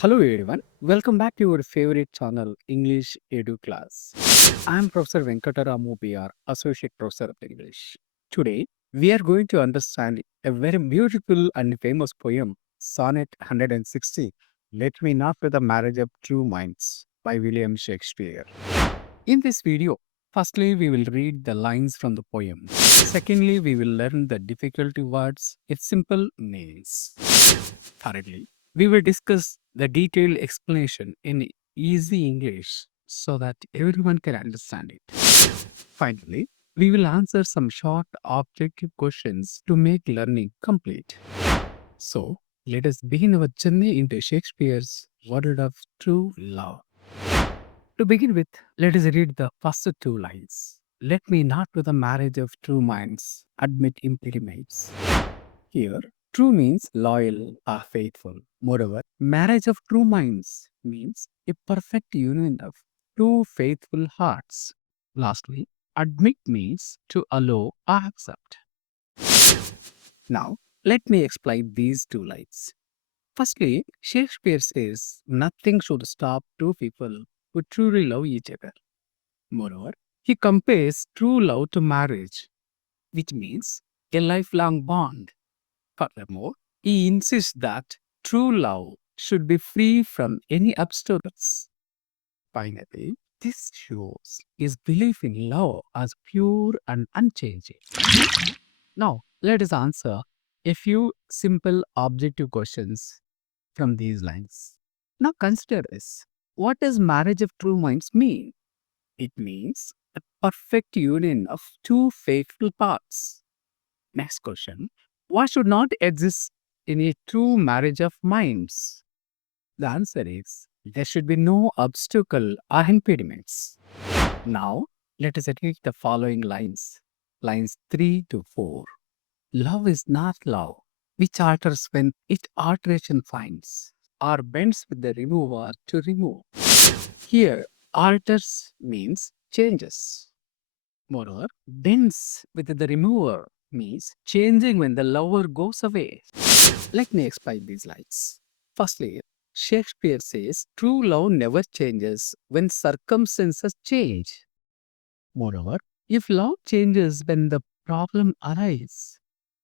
Hello everyone, welcome back to your favorite channel English Edu Class. I am Professor Venkata Ramu B.R, Associate Professor of English. Today, we are going to understand a very beautiful and famous poem, Sonnet 160, Let Me Not With the Marriage of True Minds by William Shakespeare. In this video, firstly, we will read the lines from the poem. Secondly, we will learn the difficult words, its simple meanings. Thirdly, we will discuss the detailed explanation in easy English so that everyone can understand it. Finally, we will answer some short objective questions to make learning complete. So, let us begin our journey into Shakespeare's world of true love. To begin with, let us read the first two lines. Let me not to the marriage of true minds admit impediments. Here, true means loyal or faithful. Moreover, marriage of true minds means a perfect union of two faithful hearts. Lastly, admit means to allow or accept. Now, let me explain these two lines. Firstly, Shakespeare says nothing should stop two people who truly love each other. Moreover, he compares true love to marriage, which means a lifelong bond. Furthermore, he insists that true love should be free from any obstacles. Finally, this shows his belief in love as pure and unchanging. Now, let us answer a few simple objective questions from these lines. Now, consider this. What does marriage of true minds mean? It means a perfect union of two faithful parts. Next question. What should not exist in a true marriage of minds? The answer is there should be no obstacle or impediments. Now, let us read the following lines. Lines 3 to 4. Love is not love, which alters when its alteration finds, or bends with the remover to remove. Here, alters means changes. Moreover, bends with the remover means changing when the lover goes away. Let me explain these lines. Firstly, Shakespeare says true love never changes when circumstances change. Moreover, if love changes when the problem arises,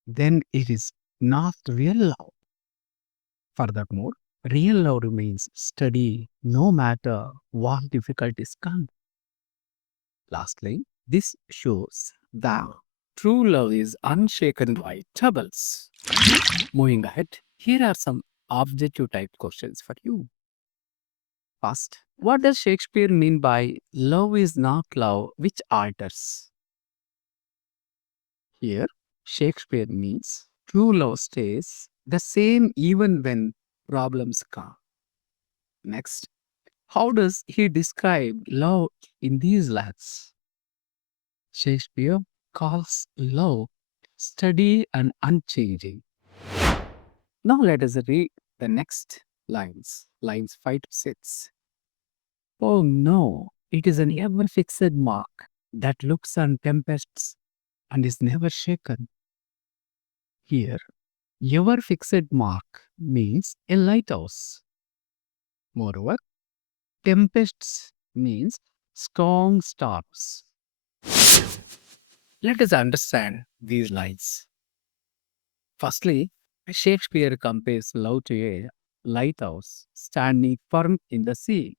then it is not real love. Furthermore, real love remains steady no matter what difficulties come. Lastly, this shows that true love is unshaken by troubles. Moving ahead, here are some objective type questions for you. First, what does Shakespeare mean by love is not love which alters? Here, Shakespeare means true love stays the same even when problems come. Next, how does he describe love in these lines? Shakespeare calls love steady and unchanging. Now let us read the next lines, lines 5 to 6. Oh no, it is an ever fixed mark that looks on tempests and is never shaken. Here, ever fixed mark means a lighthouse. Moreover, tempests means strong storms. Let us understand these lines. Firstly, Shakespeare compares love to a lighthouse standing firm in the sea.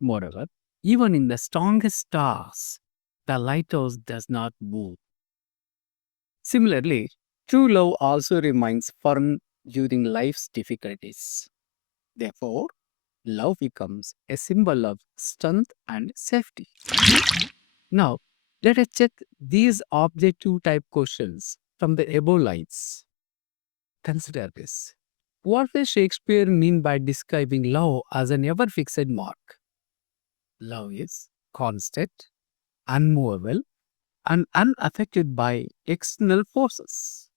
Moreover, even in the strongest stars, the lighthouse does not move. Similarly, true love also remains firm during life's difficulties. Therefore, love becomes a symbol of strength and safety. Now, let us check these objective type questions from the above lines. Consider this. What does Shakespeare mean by describing love as an ever fixed mark? Love is constant, unmovable, and unaffected by external forces.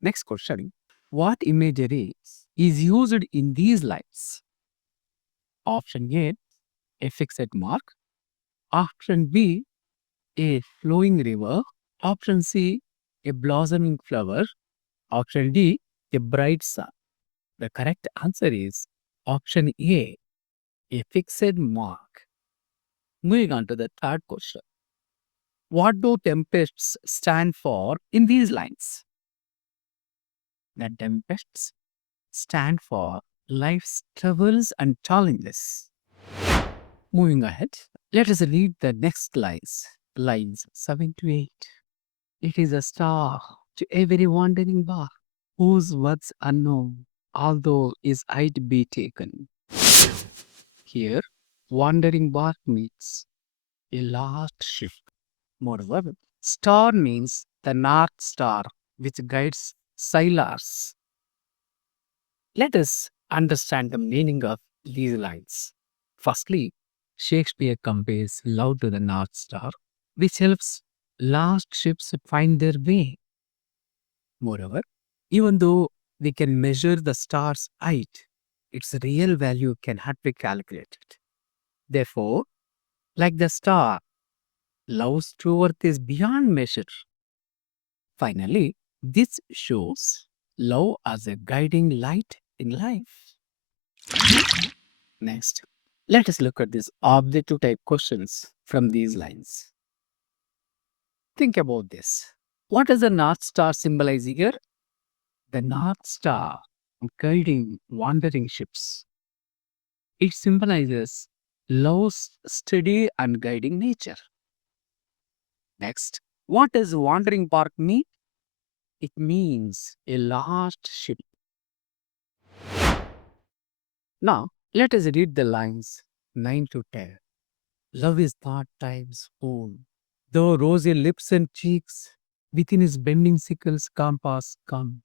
Next question. What imagery is used in these lines? Option A, a fixed mark. Option B, a flowing river. Option C, a blossoming flower. Option D, a bright sun. The correct answer is Option A fixed mark. Moving on to the third question. What do tempests stand for in these lines? The tempests stand for life's troubles and challenges. Moving ahead, let us read the next lines, lines 7 to 8. It is a star to every wandering bar, whose words unknown, although his height be taken. Here, wandering bar meets a lost ship. Moreover, star means the North Star, which guides sailors. Let us understand the meaning of these lines. Firstly, Shakespeare compares love to the North Star, which helps lost ships find their way. Moreover, even though we can measure the star's height, its real value cannot be calculated. Therefore, like the star, love's true worth is beyond measure. Finally, this shows love as a guiding light in life. Next, let us look at these objective type questions from these lines. Think about this. What does the North Star symbolize here? The North Star guiding wandering ships. It symbolizes love's steady and guiding nature. Next, what does wandering bark mean? It means a lost ship. Now, let us read the lines 9 to 10. Love is not time's own, though rosy lips and cheeks within his bending sickle's compass come.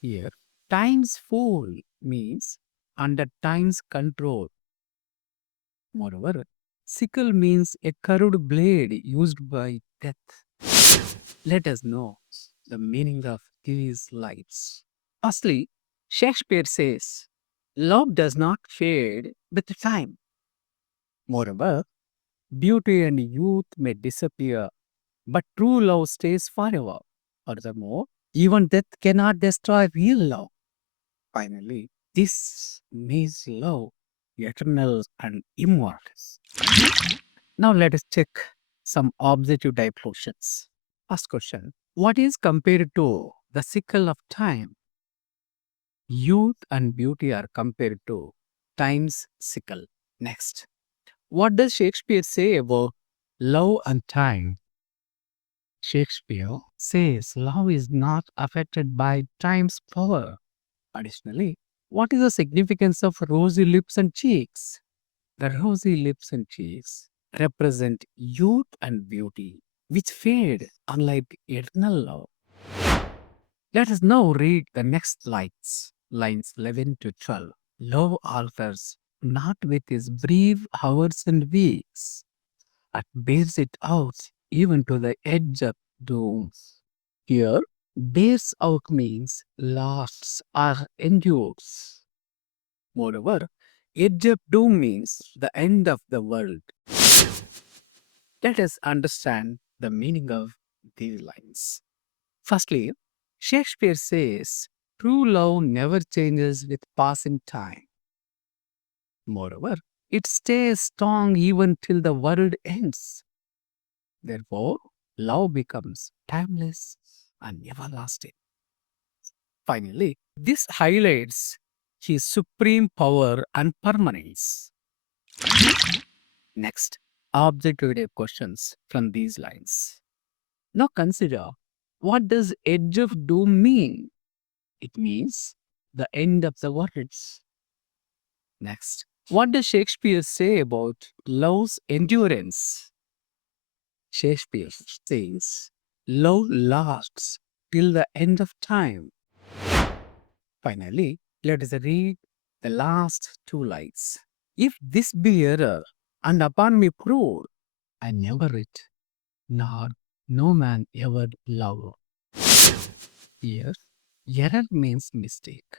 Here, time's fool means under time's control. Moreover, sickle means a curved blade used by death. Let us know the meaning of these lines. Firstly, Shakespeare says, love does not fade with time. Moreover, beauty and youth may disappear, but true love stays forever. Furthermore, even death cannot destroy real love. Finally, this makes love eternal and immortal. Now let us check some objective type questions. First question. What is compared to the sickle of time? Youth and beauty are compared to time's sickle. Next. What does Shakespeare say about love and time? Shakespeare says love is not affected by time's power. Additionally, what is the significance of rosy lips and cheeks? The rosy lips and cheeks represent youth and beauty, which fade unlike eternal love. Let us now read the next lines, lines 11 to 12. Love alters not with his brief hours and weeks, but bears it out even to the edge of doom. Here, bears out means lasts or endures. Moreover, edge of doom means the end of the world. Let us understand the meaning of these lines. Firstly, Shakespeare says, true love never changes with passing time. Moreover, it stays strong even till the world ends. Therefore, love becomes timeless and everlasting. Finally, this highlights his supreme power and permanence. Next, objective questions from these lines. Now consider, what does edge of doom mean? It means the end of the words. Next, what does Shakespeare say about love's endurance? Shakespeare says, love lasts till the end of time. Finally, let us read the last two lines. If this be error, and upon me prove, I never it, nor no man ever love. Here, error means mistake.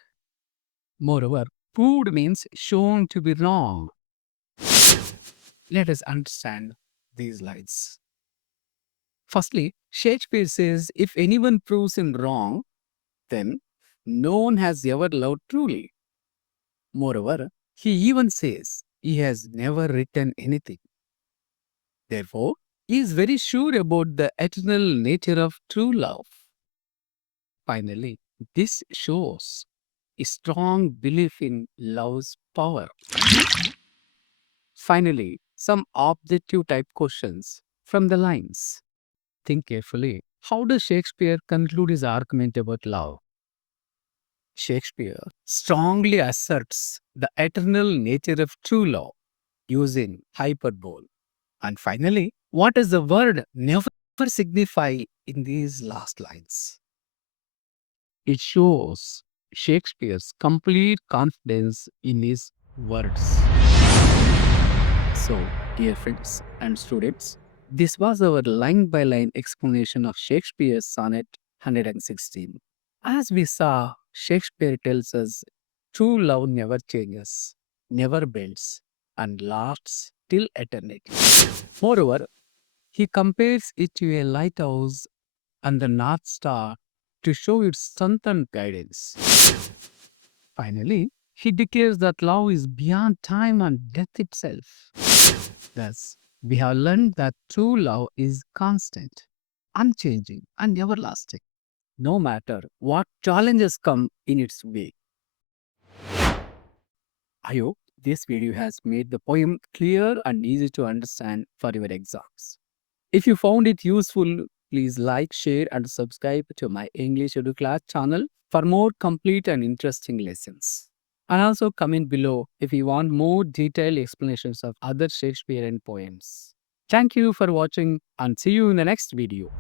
Moreover, proved means shown to be wrong. Let us understand these lines. Firstly, Shakespeare says, if anyone proves him wrong, then no one has ever loved truly. Moreover, he even says he has never written anything. Therefore, he is very sure about the eternal nature of true love. Finally, this shows a strong belief in love's power. Finally, some objective type questions from the lines. Think carefully. How does Shakespeare conclude his argument about love? Shakespeare strongly asserts the eternal nature of true love using hyperbole. And finally, what does the word never signify in these last lines? It shows Shakespeare's complete confidence in his words. So, dear friends and students, this was our line by line explanation of Shakespeare's Sonnet 116. As we saw, Shakespeare tells us true love never changes, never bends, and lasts till eternity. Moreover, he compares it to a lighthouse and the North Star to show its strength and guidance. Finally, he declares that love is beyond time and death itself. Thus, we have learned that true love is constant, unchanging, and everlasting, no matter what challenges come in its way. I hope this video has made the poem clear and easy to understand for your exams. If you found it useful, please like, share, and subscribe to my English Edu Class channel for more complete and interesting lessons. And also comment below if you want more detailed explanations of other Shakespearean poems. Thank you for watching and see you in the next video.